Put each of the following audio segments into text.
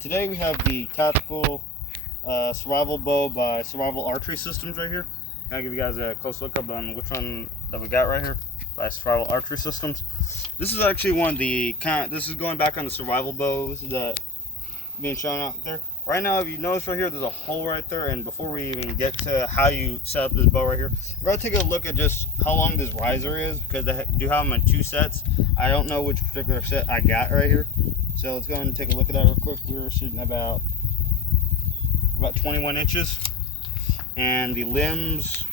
Today we have the Tactical Survival Bow by Survival Archery Systems right here. I'll give you guys a close look up on which one that we got right here by Survival Archery Systems. This is actually one of the this is going back on the survival bows that being shown out there. Right now, if you notice right here, there's a hole right there, and before we even get to how you set up this bow right here, we're going to take a look at just how long this riser is, because I do have them in two sets. I don't know which particular set I got right here. So let's go and take a look at that real quick. We were sitting about 21 inches. And the limbs,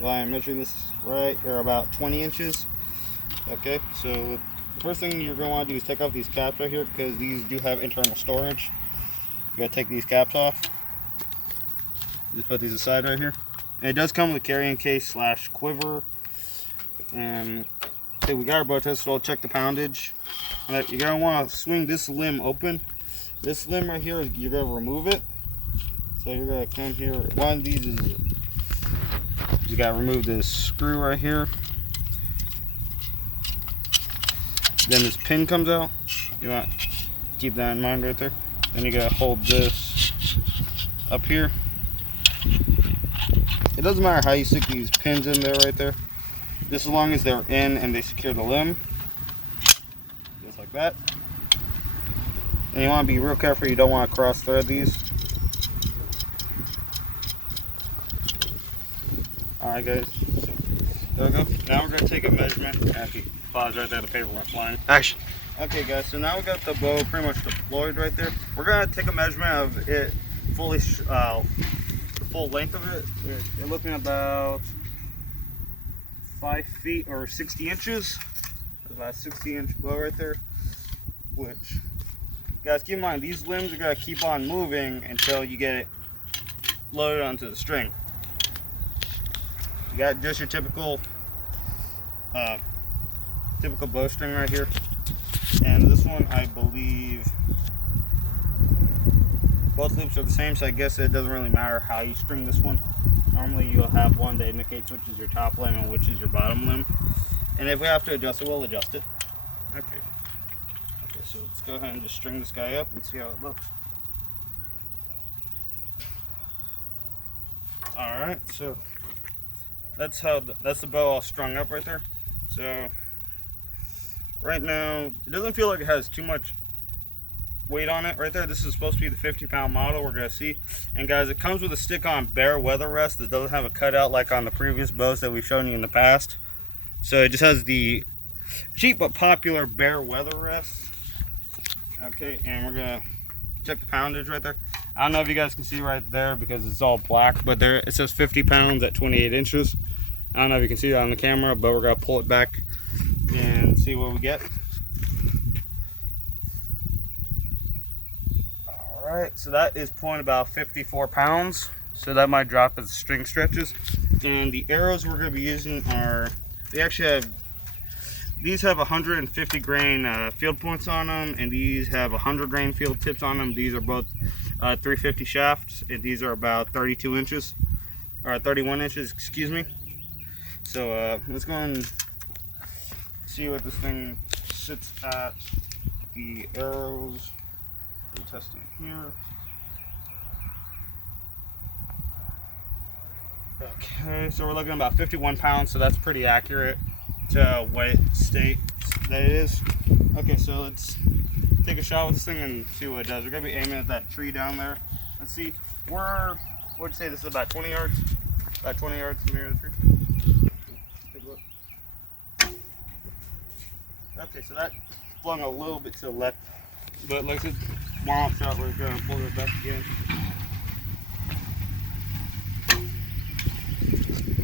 if I'm measuring this right, are about 20 inches. Okay, so the first thing you're going to want to do is take off these caps right here, because these do have internal storage. You got to take these caps off. Just put these aside right here. And it does come with a carrying case / quiver. And okay, we got our bow test, so I'll check the poundage. Right, you're going to want to swing this limb open. This limb right here, you're going to remove it. So you're going to come here. One of these is, you got to remove this screw right here. Then this pin comes out. You want to keep that in mind right there. Then you got to hold this up here. It doesn't matter how you stick these pins in there right there. Just as long as they're in and they secure the limb. Just like that. And you want to be real careful, you don't want to cross thread these. Alright guys, so there we go. Now we're going to take a measurement. Actually, pause right there, the paper went flying. Action. Okay guys, so now we got the bow pretty much deployed right there. We're going to take a measurement of it fully, the full length of it. You're looking at about 5 feet or 60 inches. That's about a 60-inch bow right there. Which, guys, keep in mind, these limbs are going to keep on moving until you get it loaded onto the string. You got just your typical bowstring right here. And this one, I believe, both loops are the same, so I guess it doesn't really matter how you string this one. Normally you'll have one that indicates which is your top limb and which is your bottom limb. And if we have to adjust it, we'll adjust it. Okay. Okay, so let's go ahead and just string this guy up and see how it looks. Alright, so that's the bow all strung up right there. So right now, it doesn't feel like it has too much weight on it right there. This is supposed to be the 50-pound model we're going to see. And guys, it comes with a stick-on bare weather rest that doesn't have a cutout like on the previous bows that we've shown you in the past. So it just has the cheap but popular bare weather rest. Okay, and we're going to check the poundage right there. I don't know if you guys can see right there because it's all black, but there it says 50 pounds at 28 inches. I don't know if you can see that on the camera, but we're going to pull it back and see what we get. Alright, so that is pulling about 54 pounds. So that might drop as the string stretches. And the arrows we're going to be using are, these have 150 grain field points on them, and these have 100 grain field tips on them. These are both 350 shafts, and these are about 32 inches, or 31 inches, excuse me. So let's go and see what this thing sits at. The arrows, we're testing here. Okay, so we're looking at about 51 pounds, so that's pretty accurate to what state that it is. Okay, so let's take a shot with this thing and see what it does. We're going to be aiming at that tree down there. Let's see, what'd say this is about 20 yards? About 20 yards from near the tree. Take a look. Okay, so that flung a little bit to the left, but like I said, warm-up shot, we're going to pull it back again.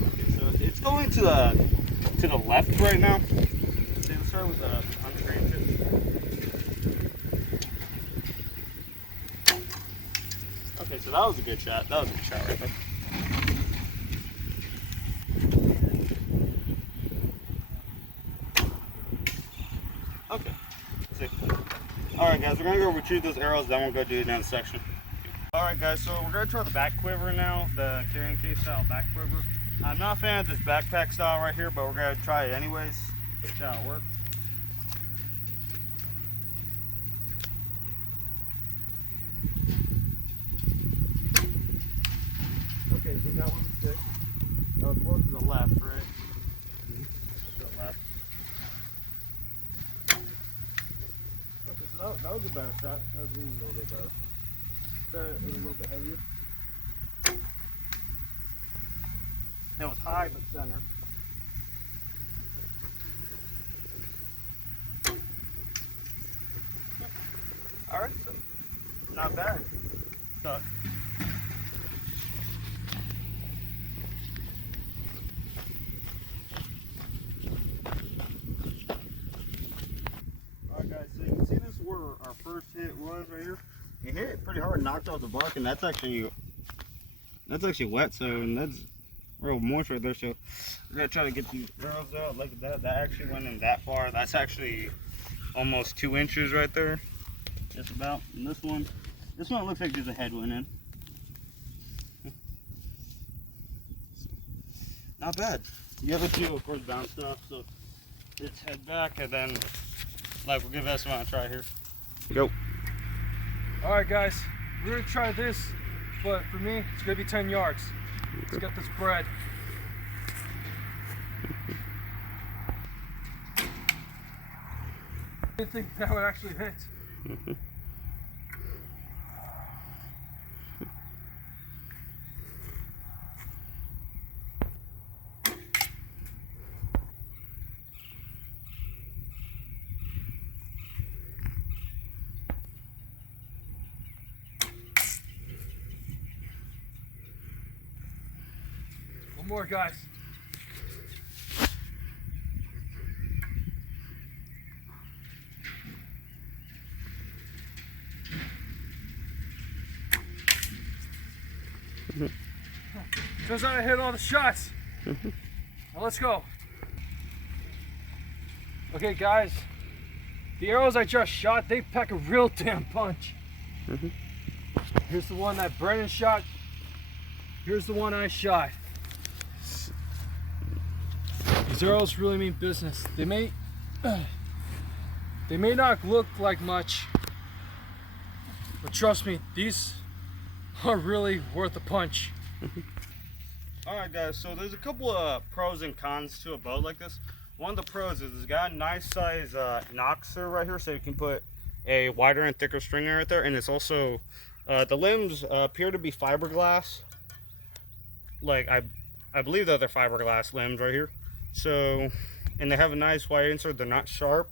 Okay, so it's going to the left right now. So let's start with the 100 grain tips. Okay, so that was a good shot. That was a good shot right there. Okay. Alright guys, we're going to go retrieve those arrows, then we'll go do another section. Alright guys, so we're going to try the back quiver now, the carrying case style back quiver. I'm not a fan of this backpack style right here, but we're going to try it anyways. See how it works. to the left, right? To the left. Okay, so that was a better shot. That was leaning a little bit better. It was a little bit heavier. It was high but center. Alright, so not bad. So, alright guys, so you can see this is where our first hit was right here. It hit it pretty hard, knocked off the buck, and that's actually wet, so and that's real moist right there. So we're gonna try to get these arrows out. Look at that. That actually went in that far. That's actually almost 2 inches right there. Just about. And this one looks like there's a head went in. Not bad. The other two, of course, bounced off. So let's head back and then we'll give this one a try here. Go. All right, guys, we're gonna try this, but for me, it's gonna be 10 yards. Let's get this bread. I didn't think that would actually hit. One more, guys. Turns out I hit all the shots. Now let's go. Okay, guys. The arrows I just shot, they pack a real damn punch. Here's the one that Brennan shot. Here's the one I shot. These arrows really mean business. They may not look like much, but trust me, these are really worth a punch. Alright guys, so there's a couple of pros and cons to a bow like this. One of the pros is it's got a nice size noxer right here, so you can put a wider and thicker string right there, and it's also the limbs appear to be fiberglass. Like I believe that they're fiberglass limbs right here. So, and they have a nice wide insert. They're not sharp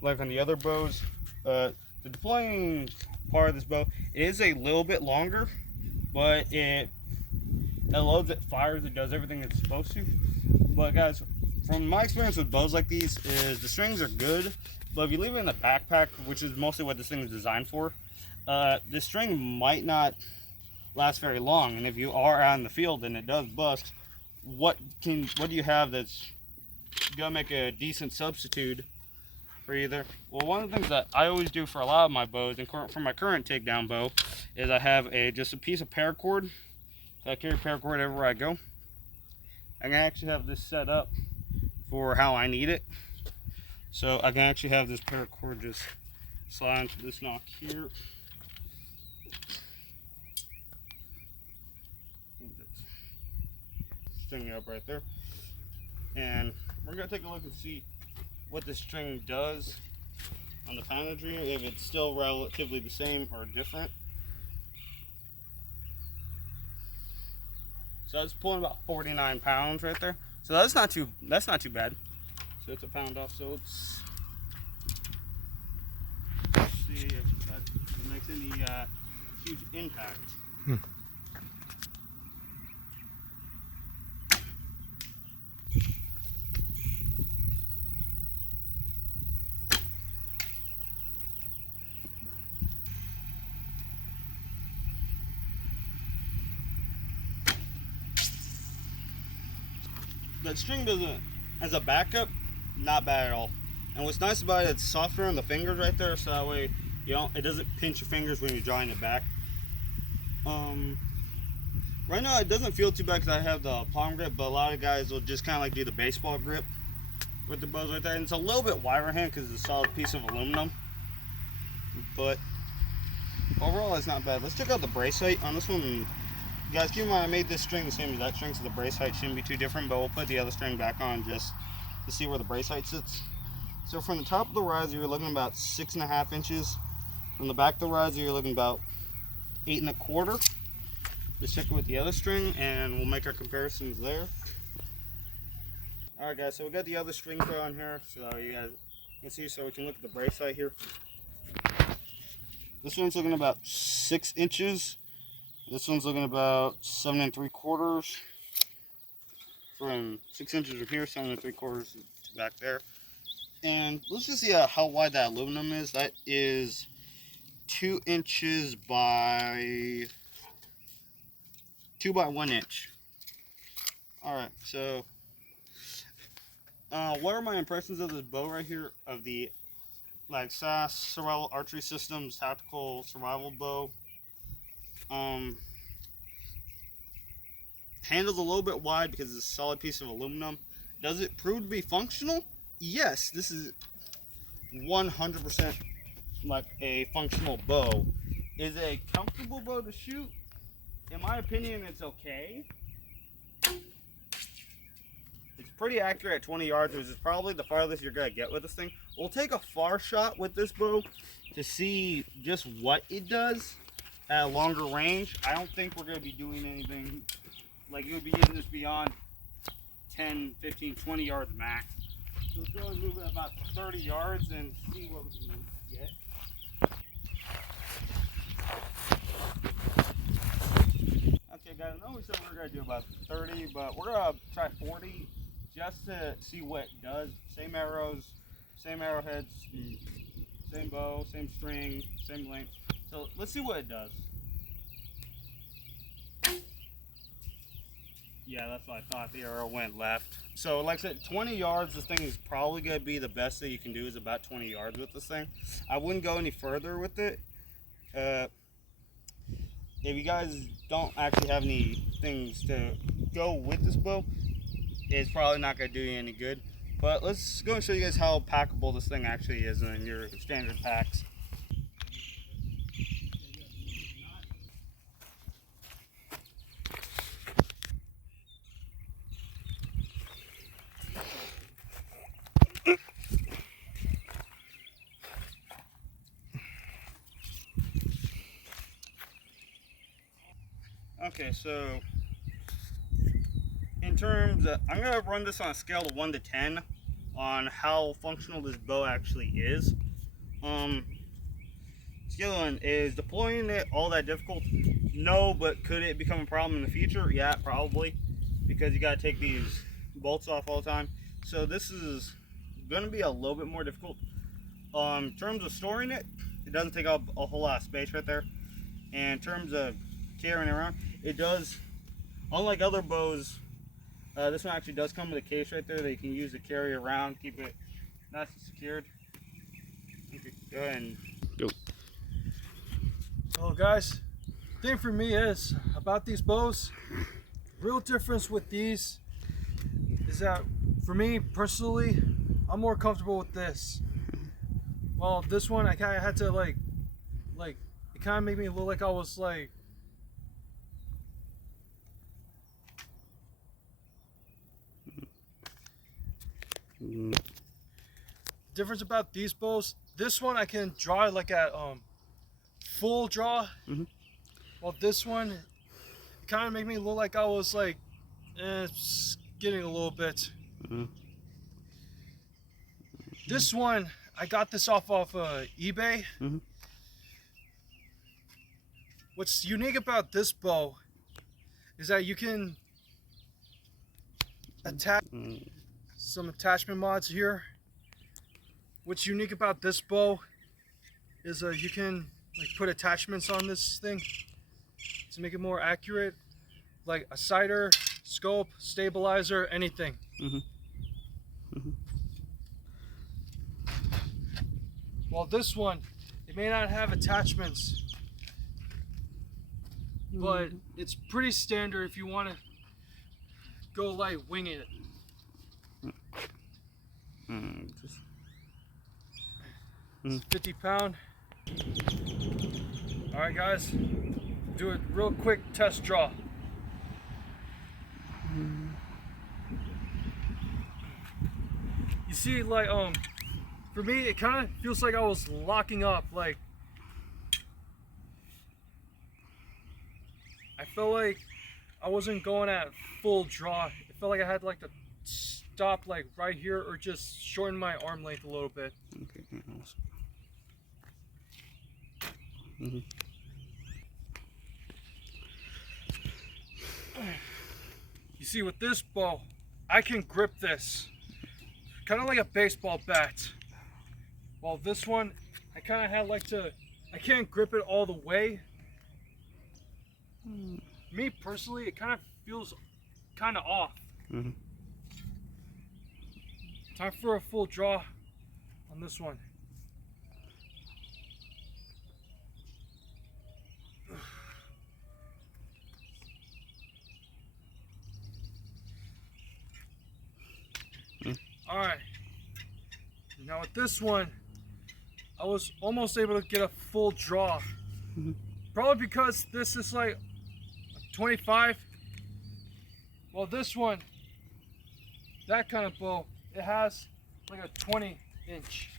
like on the other bows. The deploying part of this bow, it is a little bit longer, but it loads, it fires, it does everything it's supposed to. But guys, from my experience with bows like these, is the strings are good, but if you leave it in the backpack, which is mostly what this thing is designed for, the string might not last very long. And if you are out in the field and it does bust, what do you have that's gonna make a decent substitute for either? Well, one of the things that I always do for a lot of my bows, and for my current takedown bow, is I have just a piece of paracord. I carry paracord everywhere I go. I can actually have this set up for how I need it. So I can actually have this paracord just slide into this knock here. String it up right there. And we're going to take a look and see what the string does on the poundage reader, if it's still relatively the same or different. So that's pulling about 49 pounds right there. So that's not too bad. So it's a pound off. So let's see if that makes any huge impact. That string doesn't, as a backup, not bad at all. And what's nice about it, it's softer on the fingers right there, so that way it doesn't pinch your fingers when you're drawing it back. Right now it doesn't feel too bad because I have the palm grip, but a lot of guys will just kind of like do the baseball grip with the bows right there. And it's a little bit wider hand because it's a solid piece of aluminum. But overall it's not bad. Let's check out the brace height on this one and guys, keep in mind I made this string the same as that string, so the brace height shouldn't be too different, but we'll put the other string back on just to see where the brace height sits. So from the top of the riser, you're looking about 6.5 inches. From the back of the riser, you're looking about 8 1/4. Just check it with the other string, and we'll make our comparisons there. Alright guys, so we got the other string put on here, so you guys can see, so we can look at the brace height here. This one's looking about 6 inches. This one's looking about 7 3/4. From 6 inches from here, 7 3/4 to back there. And let's just see how wide that aluminum is. That is 2 inches by 2 by 1 inch. Alright, so what are my impressions of this bow right here, of the Sas Survival Archery Systems Tactical Survival Bow? Handle's a little bit wide because it's a solid piece of aluminum. Does it prove to be functional? Yes, this is 100% like a functional bow. Is it a comfortable bow to shoot? In my opinion, it's okay. It's pretty accurate at 20 yards, which is probably the farthest you're going to get with this thing. We'll take a far shot with this bow to see just what it does at a longer range. I don't think we're going to be doing anything, like you would be using this beyond 10, 15, 20 yards max. So let's go and move it about 30 yards and see what we can get. Okay guys, I know we said we were going to do about 30, but we're going to try 40 just to see what it does. Same arrows, same arrowheads, same bow, same string, same length. So let's see what it does. Yeah, that's what I thought. The arrow went left. So like I said, 20 yards, this thing is probably going to be the best that you can do, is about 20 yards with this thing. I wouldn't go any further with it. If you guys don't actually have any things to go with this bow, it's probably not going to do you any good. But let's go and show you guys how packable this thing actually is in your standard packs. Okay, so in terms of, I'm going to run this on a scale of 1 to 10 on how functional this bow actually is. Scale 1, is deploying it all that difficult? No, but could it become a problem in the future? Yeah, probably, because you got to take these bolts off all the time. So this is going to be a little bit more difficult. In terms of storing it, it doesn't take up a whole lot of space right there. And in terms of carrying it around, it does, unlike other bows, this one actually does come with a case right there that you can use to carry around, keep it nice and secured. Okay, go ahead and go. So guys, the thing for me is about these bows, real difference with these is that for me personally, I'm more comfortable with this. Well, this one I kind of had to like it kind of made me look like I was like difference about these bows. This one I can draw like at full draw. Well, this one it kind of made me look like I was like skidding a little bit. This one I got this off of eBay. What's unique about this bow is that you can attach some attachment mods here. What's unique about this bow is you can like put attachments on this thing to make it more accurate, like a sighter, scope, stabilizer, anything. Well, this one, it may not have attachments, but it's pretty standard if you want to go like wing it. It's 50 pound. All right, guys, do a real quick test draw. You see, like, for me, it kind of feels like I was locking up. Like, I felt like I wasn't going at full draw. It felt like I had like to stop like right here or just shorten my arm length a little bit. Okay. Mm-hmm. You see, with this bow, I can grip this kind of like a baseball bat. While this one, I kind of had like to, I can't grip it all the way. Me personally, it kind of feels kind of off. Mm-hmm. Time for a full draw on this one. All right. Now with this one, I was almost able to get a full draw. Probably because this is like 25. Well, this one, that kind of bow, it has like a 20-inch.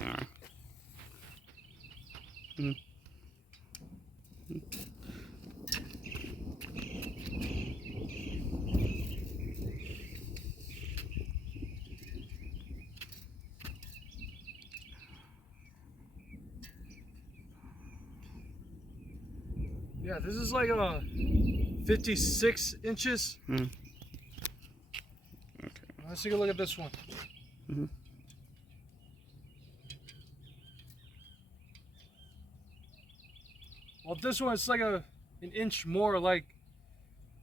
All right. Mm-hmm. Yeah, this is like a 56 inches. Mm-hmm. Okay. Let's take a look at this one. Mm-hmm. Well, this one is like an inch more. Like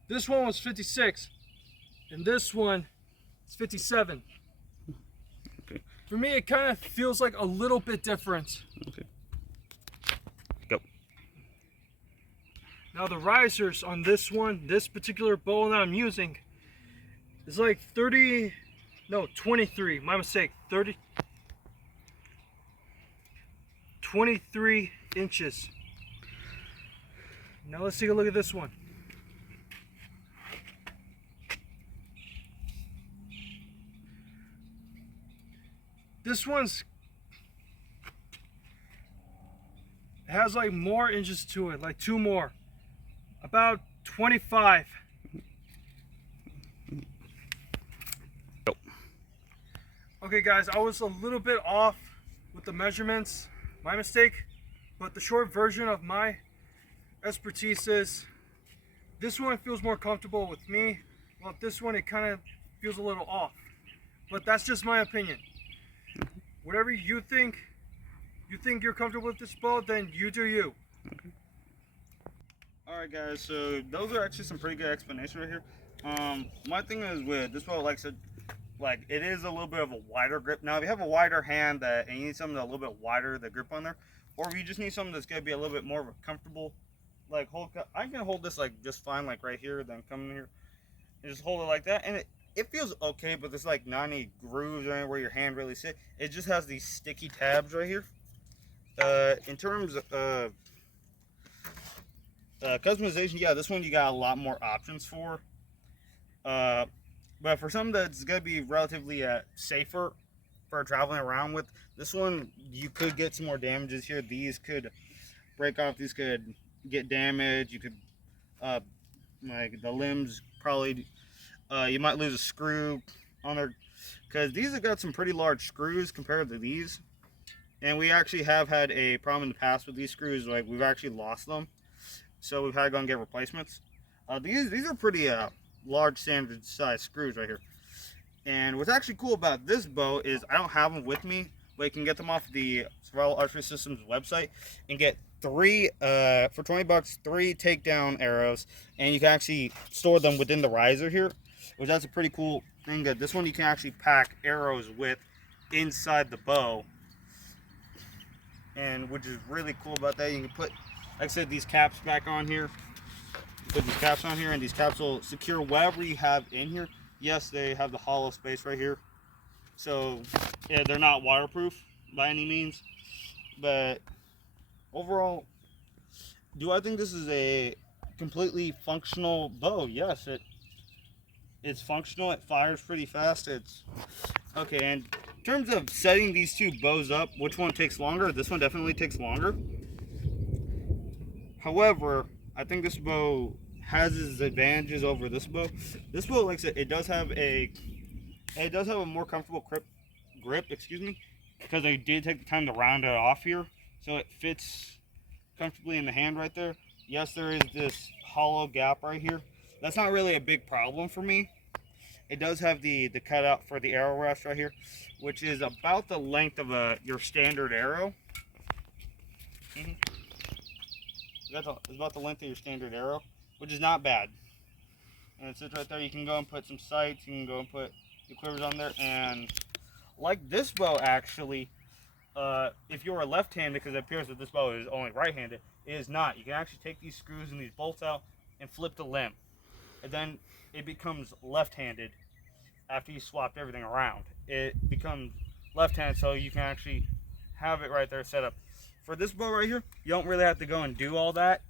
this one was 56, and this one is 57. Okay. For me, it kind of feels like a little bit different. Okay. Go. Now the risers on this one, this particular bow that I'm using, is like 23. My mistake. 23 inches. Now let's take a look at this one. This one's has like more inches to it, like 2 more. About 25. Go. Okay guys, I was a little bit off with the measurements. My mistake. But the short version of my expertise is this one feels more comfortable with me, while this one it kind of feels a little off. But that's just my opinion. Whatever you think you're comfortable with this bow, then you do you. Okay. Alright guys, so those are actually some pretty good explanations right here. My thing is with this bow, like I said, like it is a little bit of a wider grip. Now if you have a wider hand and you need something a little bit wider, the grip on there, or if you just need something that's gonna be a little bit more of a comfortable, like I can hold this like just fine, like right here, then come in here and just hold it like that, and it feels okay, but there's like not any grooves or anywhere your hand really sits. It just has these sticky tabs right here. In terms of customization, yeah, this one you got a lot more options for. But for something that's gonna be relatively safer for traveling around with, this one you could get some more damages here. These could break off. These could get damaged. You could like the limbs probably. You might lose a screw on there because these have got some pretty large screws compared to these. And we actually have had a problem in the past with these screws. Like we've actually lost them, so we've had to go and get replacements. These are pretty large standard size screws right here. And what's actually cool about this bow is I don't have them with me, but you can get them off the Survival Archery Systems website and get three for 20 bucks, 3 takedown arrows, and you can actually store them within the riser here, which that's a pretty cool thing. That this one you can actually pack arrows with inside the bow. And which is really cool about that, you can put, like I said, these caps back on here. Put these caps on here, and these caps will secure whatever you have in here. Yes, they have the hollow space right here, so yeah, they're not waterproof by any means. But overall, do I think this is a completely functional bow? Yes, It's functional. It fires pretty fast. It's okay. And in terms of setting these two bows up, which one takes longer? This one definitely takes longer. However, I think this bow has its advantages over this bow. This bow, like I said, it does have a more comfortable grip, excuse me, because I did take the time to round it off here, so it fits comfortably in the hand right there. Yes, there is this hollow gap right here. That's not really a big problem for me. It does have the cutout for the arrow rest right here, which is about the length of your standard arrow. It's about the length of your standard arrow, which is not bad. And it sits right there. You can go and put some sights. You can go and put the quivers on there. And like this bow, actually, if you're left-handed, because it appears that this bow is only right-handed, it is not. You can actually take these screws and these bolts out and flip the limb. And then it becomes left-handed after you swapped everything around. It becomes left-handed, so you can actually have it right there set up. For this bow right here, you don't really have to go and do all that.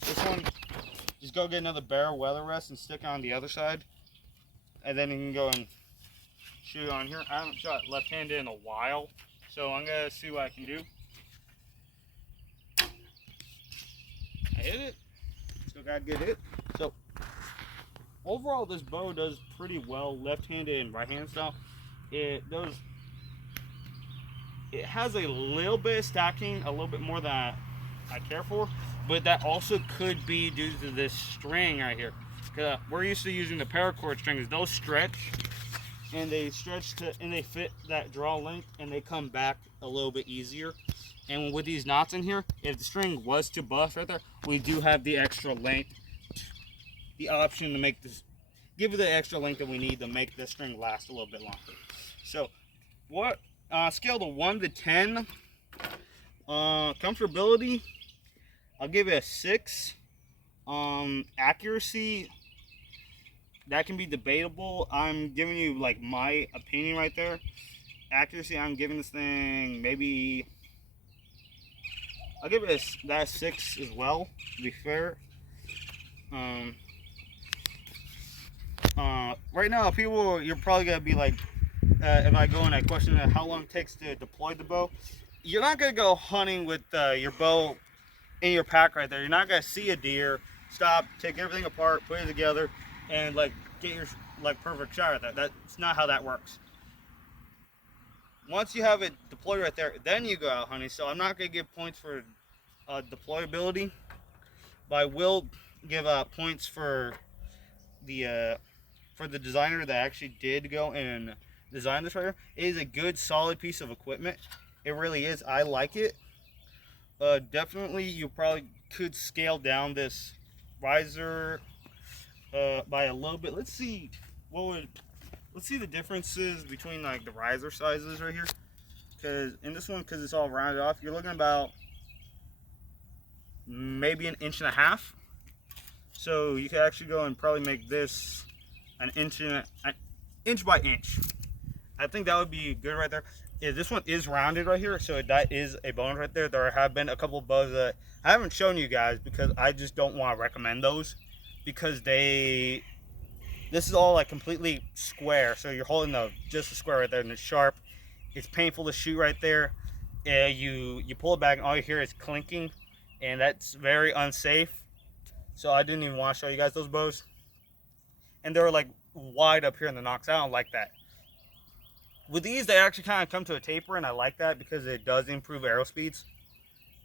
This one, just go get another barrel weather rest and stick it on the other side. And then you can go and shoot on here. I haven't shot left-handed in a while, so I'm going to see what I can do. I hit it. Still got a good hit. So, overall, this bow does pretty well left-handed and right-handed style. It has a little bit of stacking, a little bit more than I care for, but that also could be due to this string right here. We're used to using the paracord strings. Those stretch, and they fit that draw length, and they come back a little bit easier. And with these knots in here, if the string was to bust right there, we do have the extra length, the option to make this, give it the extra length that we need to make this string last a little bit longer. So, scale to 1 to 10, comfortability, I'll give it a 6. Accuracy, that can be debatable. I'm giving you like my opinion right there. Accuracy, I'm giving this thing maybe, I'll give it that 6 as well, to be fair. Right now, you're probably gonna be like, if I go and I question how long it takes to deploy the bow, you're not going to go hunting with your bow in your pack right there. You're not going to see a deer, stop, take everything apart, put it together, and like get your perfect shot at that. That's not how that works. Once you have it deployed right there, then you go out hunting. So I'm not going to give points for deployability, but I will give points for the designer that actually did go and design this right here. It is a good solid piece of equipment. It really is. I like it. Definitely you probably could scale down this riser by a little bit. Let's see the differences between like the riser sizes right here, because in this one, because it's all rounded off, you're looking about maybe 1.5 inches. So you could actually go and probably make this an inch by inch. I think that would be good right there. This one is rounded right here, so that is a bonus right there. There have been a couple of bows that I haven't shown you guys because I just don't want to recommend those, because this is all like completely square. So you're holding just a square right there, and it's sharp. It's painful to shoot right there. You pull it back, and all you hear is clinking, and that's very unsafe. So I didn't even want to show you guys those bows. And they were like wide up here in the nocks. I don't like that. With these, they actually kind of come to a taper, and I like that because it does improve arrow speeds.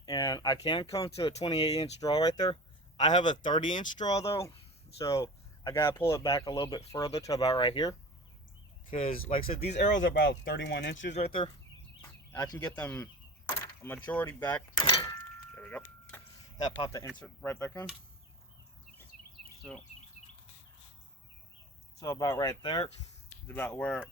And I can come to a 28-inch draw right there. I have a 30-inch draw though, so I gotta pull it back a little bit further to about right here. Because, like I said, these arrows are about 31 inches right there. I can get them a majority back. There we go. That popped the insert right back in. So about right there is about where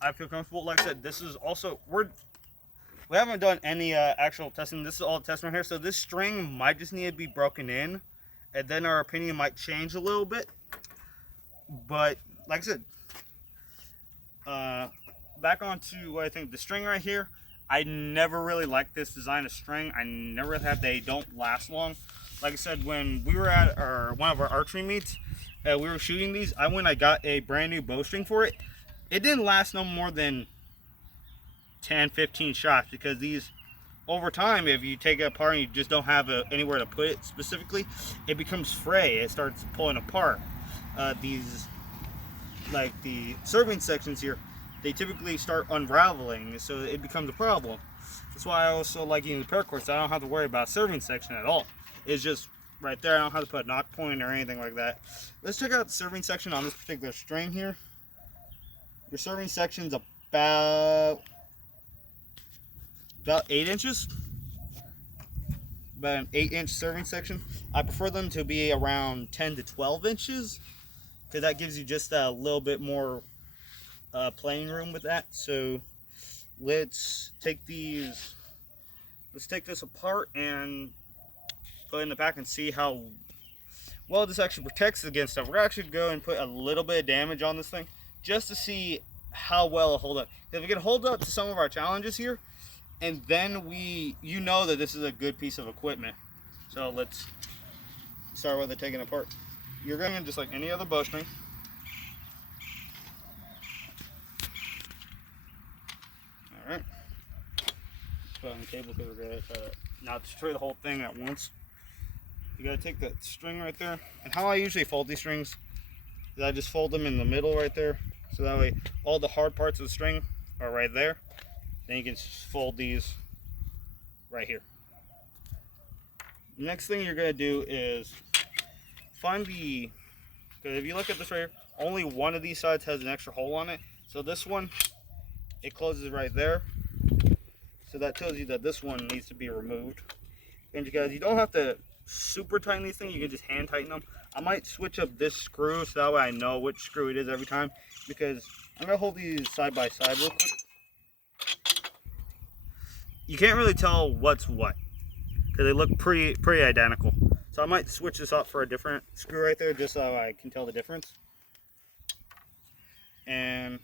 I feel comfortable. Like I said, this is also, we haven't done any actual testing. This is all testing right here. So this string might just need to be broken in, and then our opinion might change a little bit. But like I said, back onto what I think, the string right here. I never really liked this design of string. I never really have. They don't last long. Like I said, when we were at one of our archery meets, we were shooting these, I got a brand new bowstring for it. It didn't last no more than 10-15 shots, because these, over time, if you take it apart and you just don't have anywhere to put it specifically, it becomes fray. It starts pulling apart. These, like the serving sections here, they typically start unraveling, so it becomes a problem. That's why I also like using the paracord, so I don't have to worry about serving section at all. It's just right there. I don't have to put a knock point or anything like that. Let's check out the serving section on this particular string here. Your serving section's about 8 inches. About an 8-inch serving section. I prefer them to be around 10 to 12 inches, because that gives you just a little bit more playing room with that. So let's take this apart and put it in the back and see how well this actually protects against stuff. We're gonna actually go and put a little bit of damage on this thing just to see how well it'll hold up. If we can hold up to some of our challenges here, and then you know that this is a good piece of equipment. So let's start with it taking it apart. You're going to, just like any other bowstring, alright, put it on the table because we're going to try to not destroy the whole thing at once. You got to take that string right there, and how I usually fold these strings is I just fold them in the middle right there, so that way all the hard parts of the string are right there. Then you can fold these right here. The next thing you're going to do is find because if you look at this right here, only one of these sides has an extra hole on it. So this one, it closes right there. So that tells you that this one needs to be removed. And you guys, you don't have to super tighten these things. You can just hand tighten them. I might switch up this screw so that way I know which screw it is every time, because I'm going to hold these side by side real quick. You can't really tell what's what because they look pretty identical. So I might switch this up for a different screw right there just so I can tell the difference. And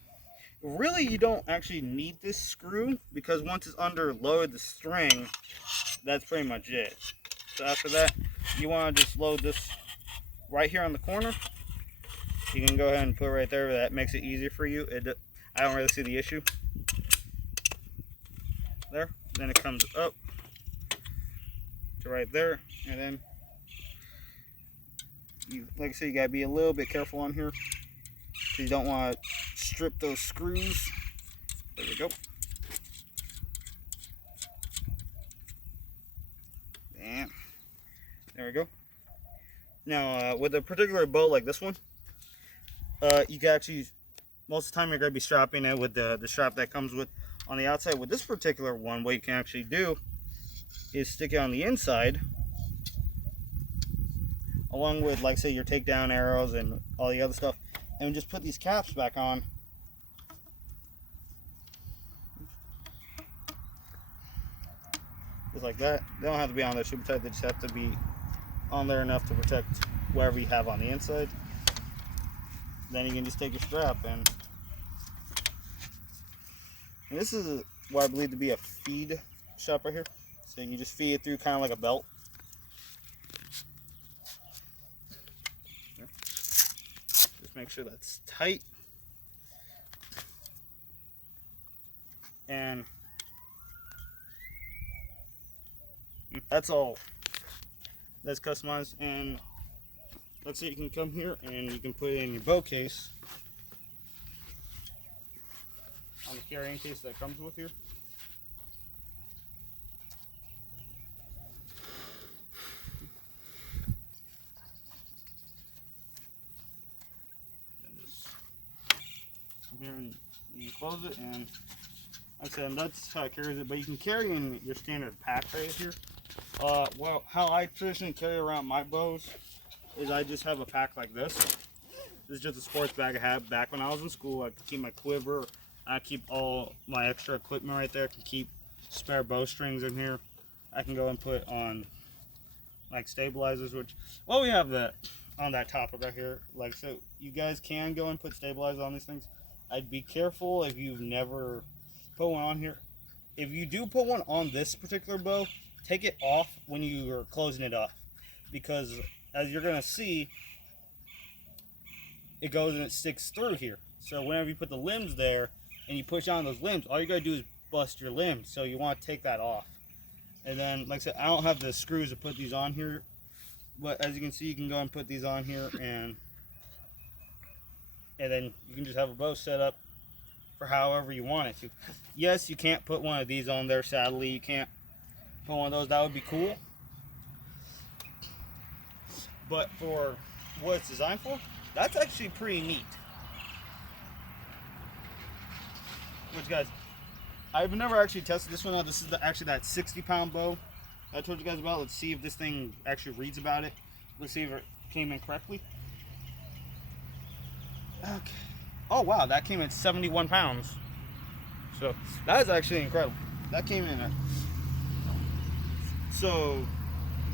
really you don't actually need this screw, because once it's under load the string, that's pretty much it. So after that, you want to just load this right here on the corner. You can go ahead and put it right there. That makes it easier for you. I don't really see the issue. There. Then it comes up to right there, and then like I said, you gotta be a little bit careful on here, so you don't want to strip those screws. There we go. And there we go. Now with a particular bow like this one, you can actually, most of the time you're gonna be strapping it with the strap that comes with on the outside. With this particular one, what you can actually do is stick it on the inside, along with, like, say, your takedown arrows and all the other stuff, and just put these caps back on. Just like that. They don't have to be on there super tight, they just have to be on there enough to protect whatever you have on the inside. Then you can just take your strap and this is what I believe to be a feed strap right here. So you just feed it through kind of like a belt. Just make sure that's tight. And that's all. That's customized. And let's say you can come here and you can put it in your bow case. On the carrying case that comes with here. And just come here and you can close it, and like I said, that's how it carries it. But you can carry in your standard pack right here. Well, how I traditionally carry around my bows is I just have a pack like this. This is just a sports bag I had back when I was in school. I could keep my quiver. I keep all my extra equipment right there. I can keep spare bowstrings in here. I can go and put on like stabilizers, which, well, we have that on that topic right here. Like, so you guys can go and put stabilizers on these things. I'd be careful if you've never put one on here. If you do put one on this particular bow, take it off when you are closing it off, because as you're gonna see, it goes and it sticks through here. So whenever you put the limbs there and you push on those limbs, all you gotta do is bust your limbs. So you want to take that off. And then, like I said, I don't have the screws to put these on here, but as you can see, you can go and put these on here, and then you can just have a bow set up for however you want it to. Yes, you can't put one of these on there, sadly. You can't put one of those. That would be cool. But for what it's designed for, that's actually pretty neat. Which, guys, I've never actually tested this one out. This is actually that 60-pound bow I told you guys about. Let's see if this thing actually reads about it. Let's see if it came in correctly. Okay. Oh, wow, that came in 71 pounds. So that is actually incredible. That came in at... So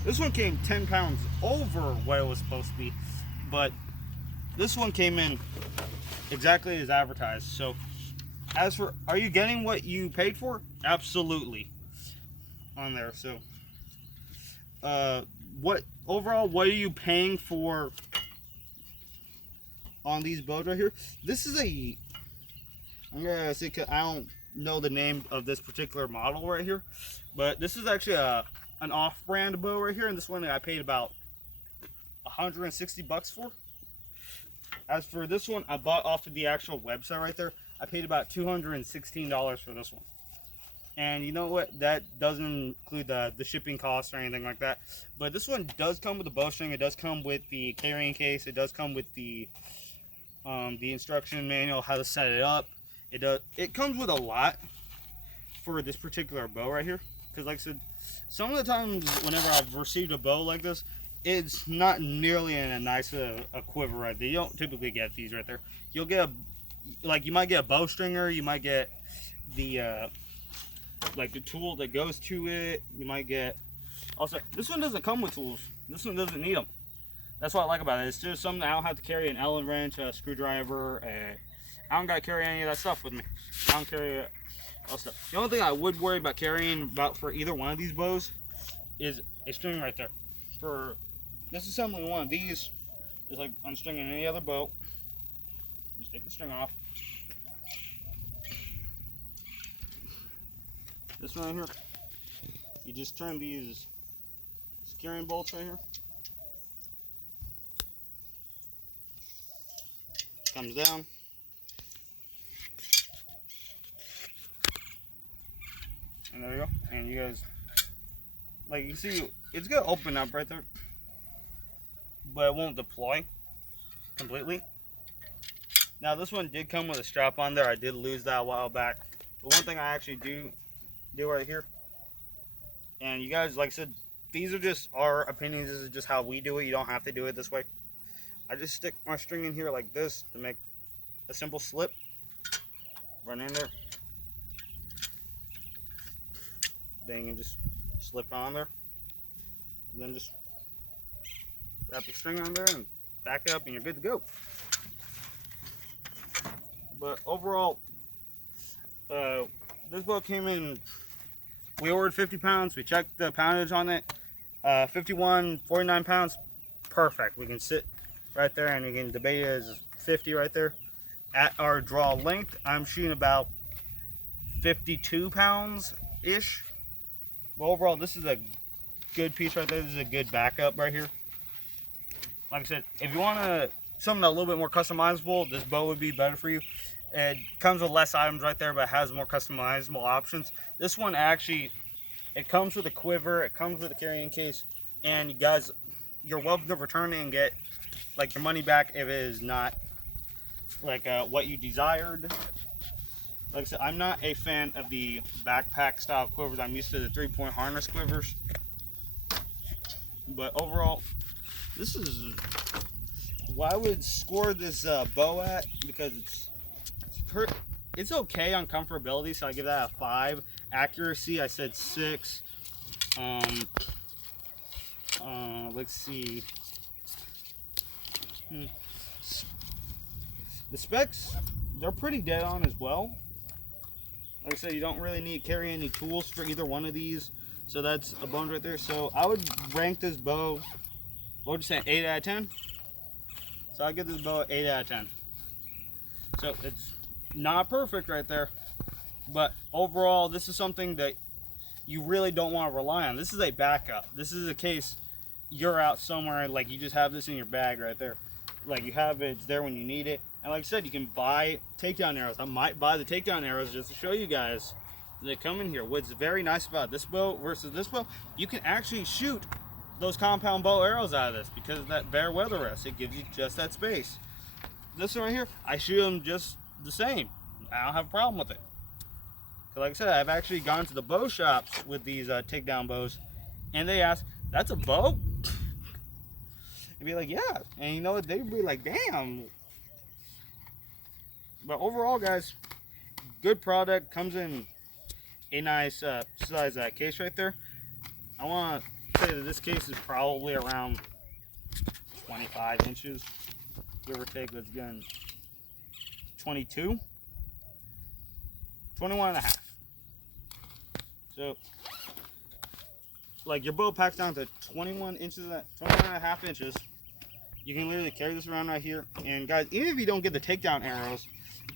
this one came 10 pounds over what it was supposed to be. But this one came in exactly as advertised. So as for, are you getting what you paid for? Absolutely. On there. So what overall, what are you paying for on these bows right here? This is a, I'm gonna say, I don't know the name of this particular model right here, but this is actually an off-brand bow right here, and this one I paid about 160 bucks for. As for this one, I bought off of the actual website right there. I paid about $216 for this one. And you know what? That doesn't include the shipping costs or anything like that. But this one does come with the bowstring. It does come with the carrying case. It does come with the instruction manual, how to set it up. It comes with a lot for this particular bow right here. Because like I said, some of the times whenever I've received a bow like this, it's not nearly in a nice a quiver right there. You don't typically get these right there. You'll get you might get a bowstringer. You might get the like the tool that goes to it. You might get, also, this one doesn't come with tools. This one doesn't need them. That's what I like about it. It's just something that I don't have to carry an Allen wrench, a screwdriver. I don't got to carry any of that stuff with me. I don't carry all stuff. The only thing I would worry about carrying for either one of these bows is a string right there. For disassembling one of these is like unstringing any other bow. Just take the string off. This one right here, you just turn these securing bolts right here. Comes down. And there you go. And you guys, like you see, it's gonna open up right there, but it won't deploy completely. Now this one did come with a strap on there. I did lose that a while back. But one thing I actually do right here, and you guys, like I said, these are just our opinions. This is just how we do it. You don't have to do it this way. I just stick my string in here like this to make a simple slip. Run in there. Then you can just slip on there. And then just wrap the string on there and back it up and you're good to go. But overall, this bow came in, we ordered 50 pounds. We checked the poundage on it. 51, 49 pounds. Perfect. We can sit right there and we can debate it as 50 right there. At our draw length, I'm shooting about 52 pounds-ish. But overall, this is a good piece right there. This is a good backup right here. Like I said, if you want something a little bit more customizable, this bow would be better for you. It comes with less items right there, but has more customizable options. This one actually, it comes with a quiver, it comes with a carrying case, and you guys, you're welcome to return it and get like your money back if it is not like what you desired. Like I said, I'm not a fan of the backpack style quivers. I'm used to the 3-point harness quivers. But overall, this is what I would score this bow at, because it's okay on comfortability, so I give that a 5. Accuracy, I said 6. Let's see. The specs, they're pretty dead on as well. Like I said, you don't really need to carry any tools for either one of these, so that's a bonus right there. So I would rank this bow, what would you say, 8 out of 10? So I give this bow an 8 out of 10. So it's not perfect right there, but overall, this is something that you really don't want to rely on. This is a backup. This is a case you're out somewhere, like you just have this in your bag right there. Like you have it, it's there when you need it. And like I said, you can buy takedown arrows. I might buy the takedown arrows just to show you guys that come in here. What's very nice about this bow versus this bow, you can actually shoot those compound bow arrows out of this because of that bare weather rest. It gives you just that space. This one right here, I shoot them just the same. I don't have a problem with it. Cause like I said, I've actually gone to the bow shops with these takedown bows, and they ask, "That's a bow?" And be like, "Yeah," and you know what? They'd be like, "Damn." But overall, guys, good product. Comes in a nice size case right there. I want to say that this case is probably around 25 inches, give or take. Let's get 22, 21 and a half. So, like your bow packs down to 21 inches, 21 and a half inches. You can literally carry this around right here. And guys, even if you don't get the takedown arrows,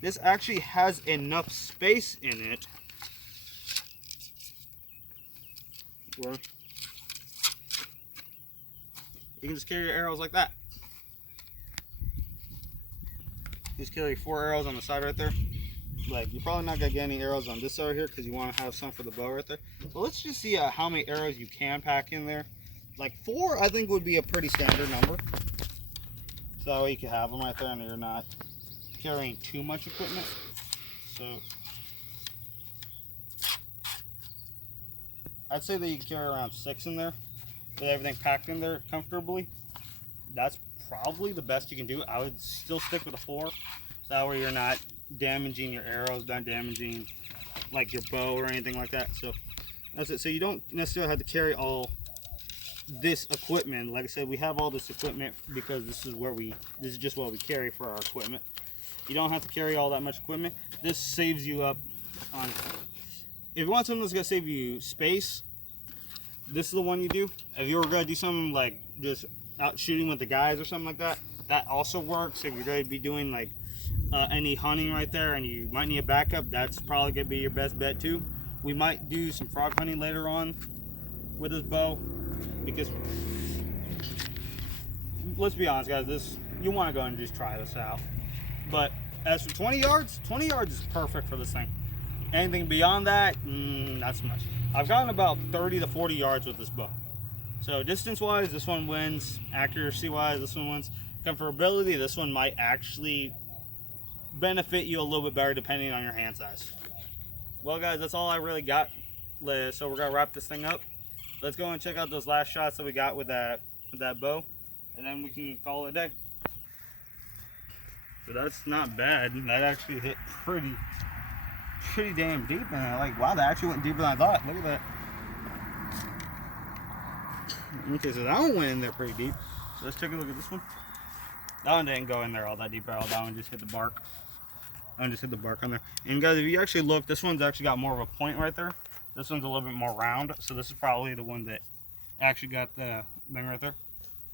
this actually has enough space in it where you can just carry your arrows like that. Just carry 4 arrows on the side right there. Like, you're probably not gonna get any arrows on this side here because you want to have some for the bow right there. So let's just see how many arrows you can pack in there. Like 4, I think would be a pretty standard number. So that way you can have them right there and you're not carrying too much equipment. So I'd say that you can carry around 6 in there with everything packed in there comfortably. That's probably the best you can do. I would still stick with a 4, so that way you're not damaging your arrows, not damaging like your bow or anything like that. So that's it. So you don't necessarily have to carry all this equipment. Like I said, we have all this equipment because this is just what we carry for our equipment. You don't have to carry all that much equipment. This saves you up on, if you want something that's gonna save you space, this is the one you do. If you were gonna do something like just out shooting with the guys or something like that, that also works. If you're going to be doing like any hunting right there and you might need a backup, that's probably going to be your best bet too. We might do some frog hunting later on with this bow because let's be honest guys, you want to go and just try this out. But as for 20 yards is perfect for this thing. Anything beyond that, not so much. I've gotten about 30 to 40 yards with this bow. So distance wise, this one wins. Accuracy wise, this one wins. Comfortability, this one might actually benefit you a little bit better depending on your hand size. Well guys, that's all I really got. So we're gonna wrap this thing up. Let's go and check out those last shots that we got with that bow, and then we can call it a day. So that's not bad. That actually hit pretty damn deep, and I like, wow, that actually went deeper than I thought. Look at that. Okay, so that one went in there pretty deep. So let's take a look at this one. That one didn't go in there all that deep at all. That one just hit the bark. That one just hit the bark on there. And guys, if you actually look, this one's actually got more of a point right there. This one's a little bit more round. So this is probably the one that actually got the thing right there.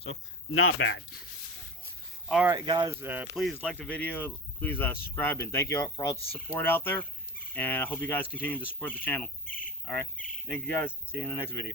So not bad. All right, guys, please like the video. Please subscribe, and thank you for all the support out there. And I hope you guys continue to support the channel. All right, thank you guys. See you in the next video.